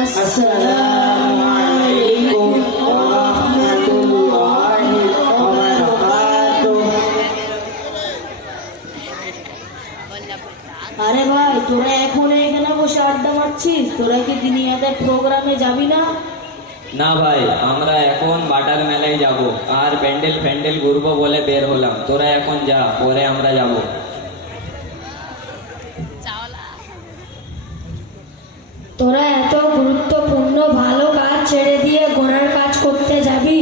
আসসালামু আলাইকুম ওয়া রাহমাতুল্লাহি ওয়া বারাকাতুহু। আরে ভাই, তোরা এখন এখানে বসে আড্ডা মারছিস? তোরা কি দিনিয়াদের প্রোগ্রামে যাবি না? না ভাই, আমরা এখন বাটার মেলায় যাব আর প্যান্ডেল ফ্যান্ডেল ঘুরবো বলে বের হলাম। তোরা এখন যা, পরে আমরা যাব। তোরা এত গুরুত্বপূর্ণ ভালো কাজ ছেড়ে দিয়ে গোনার কাজ করতে যাবি?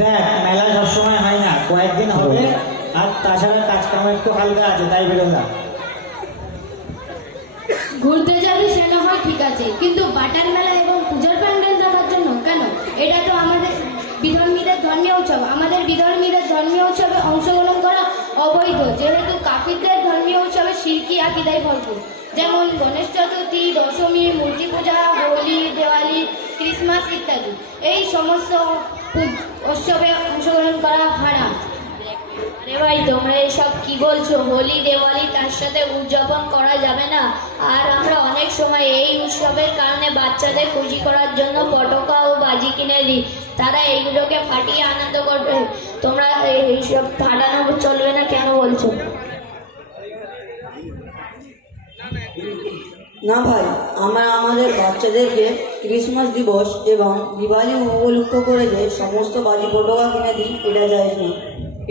দেখ, মেলা সবসময় হয় না, কয়েকদিন হবে। আর তাছাড়া কাজকাম একটু হালকা আছে, তাই বেরোলাম। ঘুরতে যাবি সে না হয় ঠিক আছে, কিন্তু বাটার মেলা এবং পূজার প্যান্ডেল দেখার জন্য কেন? এটা তো আমাদের বিধর্মীদের ধর্মীয় উৎসব। আমাদের বিধর্মীদের ধর্মীয় উৎসবে অংশগ্রহণ করা অবৈধ, যেহেতু কাফিরদের ধর্মীয় উৎসবে শিরকি আকীদায় ভরপুর। যেমন গণেশ চতুর্থী, দশমী, মূর্তি পূজা, হোলি, দেওয়ালি, ক্রিসমাস ইত্যাদি। এই সমস্ত উৎসবে অংশগ্রহণ করা হারাম। আরে ভাই, তোমরা এসব কি বলছো? হোলি দেওয়ালি তার সাথে উদযাপন করা যাবে না। আর আমরা অনেক সময় এই উৎসবের কারণে বাচ্চাদের খুশি করার জন্য পটকা ও বাজি কিনে দিই। তারা এইগুলোকে ফাটিয়ে আনন্দ করবে। তোমরা এইসব ফাটানো চলবে না কেন বলছো? না ভাই, আমরা আমাদের বাচ্চাদেরকে ক্রিসমাস দিবস এবং দিওয়ালি উপলক্ষ করে যে সমস্ত বাজি পটকা কিনে দিই, এটা যায় না।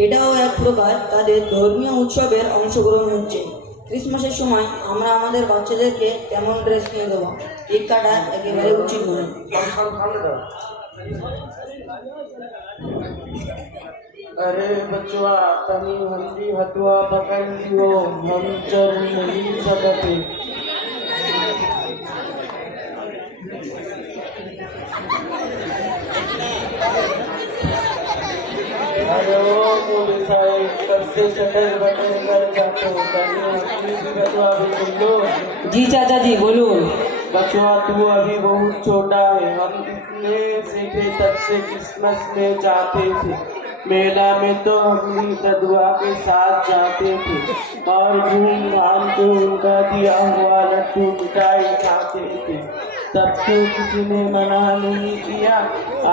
এটাও এক প্রকার তাদের ধর্মীয় উৎসবের অংশগ্রহণ হচ্ছে। ক্রিসমাসের সময় আমরা আমাদের বাচ্চাদেরকে তেমন ড্রেস কিনে দেবো, কেক কাটা একেবারে উচিত নয়। अरे बचवा, तनी हल्दी हथुआ पकड़ लियो, हम चल नहीं सकते। अरे ओ पुलिस आए, कब से शटर बटन कर जाते हो, तनी हल्दी हथुआ भी सुन लो। জি চাচা জি, বলুন। बचवा, तू अभी बहुत छोटा है। हम इतने सीधे तब से क्रिसमस में जाते थे। मेला में तो हम कदुआ के साथ जाते थे और धूमधाम से उनका दिया हुआ लड्डू मिठाई खाते थे। तब तो किसी ने मना नहीं किया।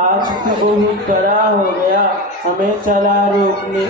आज तो बहुत बड़ा हो गया, हमें चला रोकने।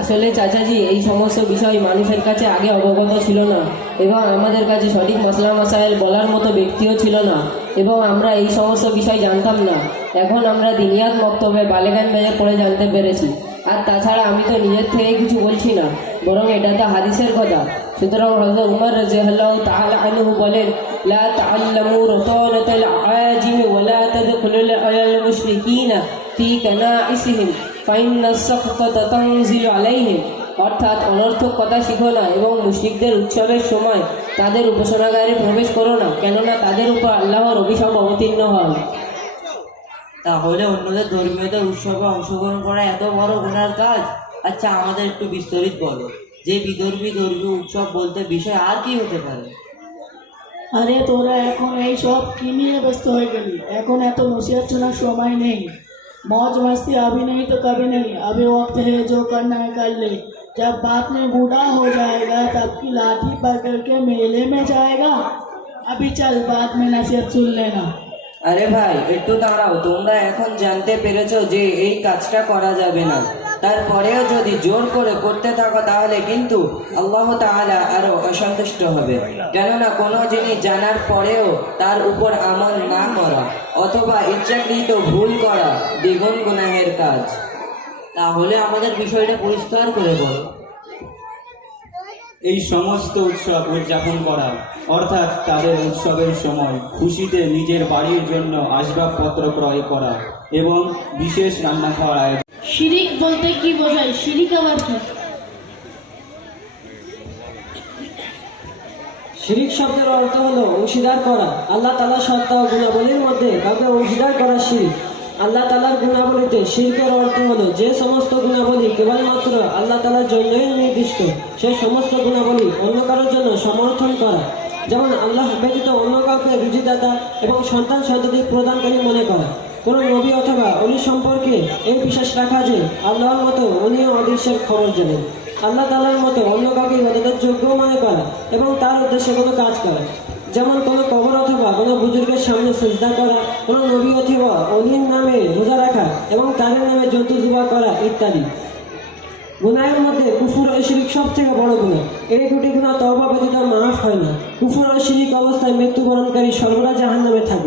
আসলে চাচাজি, এই সমস্ত বিষয় মানুষের কাছে আগে অবগত ছিল না এবং আমাদের কাছে সঠিক মশলা মশাইল বলার মতো ব্যক্তিও ছিল না এবং আমরা এই সমস্ত বিষয় জানতাম না। এখন আমরা দিনিয়াত মক্তবে বালেগান বেজে পড়ে জানতে পেরেছি। আর তাছাড়া আমি তো নিজের থেকে কিছু বলছি না, বরং এটা তো হাদিসের কথা। সুতরাং হযরত উমর রাদিয়াল্লাহু তাআলা আনহু বলেন, লা তাআল্লামু রতালাতাল আজিম ওয়া লা তাদখুলুল আলাল মুশরিকিনা ফি কানাইসিহিম ফাইন্না সাখতাতা তানজিলু আলাইহিম। অর্থাৎ অনর্থক কথা শিখো না এবং মুশরিকদের উৎসবের সময় তাদের উপাসনাগারে প্রবেশ করো না, কেননা তাদের উপর আল্লাহর অভিশাপ অবতীর্ণ হয়। তাহলে অন্যদের ধর্মীয়দের উৎসবে অংশগ্রহণ করা এত বড় গুনার কাজ? আচ্ছা, আমাদের একটু বিস্তারিত বলো, যে বিধর্মী ধর্মীয় উৎসব বলতে বিষয় আর কি হতে পারে? আরে তোরা এখন এই সব কি নিয়ে ব্যস্ত হয়ে গেলি? এখন এত নসিহত শোনার সময় নেই। मौज मस्ती अभी नहीं तो कभी नहीं। अभी वक्त है जो करना है कर ले। जब बाद में बूढ़ा हो जाएगा तब की लाठी पकड़ के मेले में जाएगा। अभी चल, बाद में नसीहत सुन लेना। আরে ভাই, একটু দাঁড়াও। তোমরা এখন জানতে পেরেছো যে এই কাজটা করা যাবে না, তারপরেও যদি জোর করে করতে থাকো তাহলে কিন্তু আল্লাহ তাআলা আরো অসন্তুষ্ট হবে। কেননা কোনো জিনিস জানার পরেও তার উপর আমল না করা অথবা ইচ্ছাকৃত ভুল করা দ্বিগুণ গুনাহের কাজ। তাহলে আমাদের বিষয়টা পরিষ্কার করে বলো। এই সমস্ত উৎসব উদযাপন করা অর্থাৎ তাদের উৎসবের সময় খুশিতে নিজের বাড়ির জন্য আসবাবপত্র ক্রয় করা এবং বিশেষ রান্না খাওয়ার আয়োজন। শিরিক বলতে কি বোঝায়? শিরিক আবার কি? শিরিক শব্দের অর্থ হলো অংশীদার করা। আল্লাহ তাআলার সত্তা ও গুণাবলীর মধ্যে কাউকে অংশীদার করা শিরিক। আল্লাহ তাআলার গুণাবলীতে শিরকের অর্থ হলো যে সমস্ত গুণাবলী কেবলমাত্র আল্লাহ তাআলার জন্যই নির্দিষ্ট, সে সমস্ত গুণাবলী অন্য কারোর জন্য সমর্থন করা। যেমন আল্লাহ ব্যতীত অন্য কাউকে রুজিদাতা এবং সন্তান সন্ততি প্রদানকারী মনে করা। কোনো নবী অথবা অলি সম্পর্কে এই বিশ্বাস রাখা যে আল্লাহর মতো উনিও অদৃশ্যের খবর জানেন। আল্লাহ তাআলার মতো অন্য কাউকে ইবাদতের যোগ্য মনে করা এবং তার উদ্দেশ্যে কোনো কাজ করা, যেমন কোনো কবর অথবা অথবা কোনো বুজুর্গের সামনে সেজদা করা, কোনো নবী অথবা অলির নামে রোজা রাখা এবং তাদের নামে জন্তু জুবা করা ইত্যাদি। গুনাহের মধ্যে কুফর ও শিরিক সব থেকে বড় গুনাহ। এই দুটি গুনাহ তওবা ব্যতীত মাফ হয় না। কুফর ও শিরিক অবস্থায় মৃত্যুবরণকারী সর্বদা জাহান্নামে থাকবে।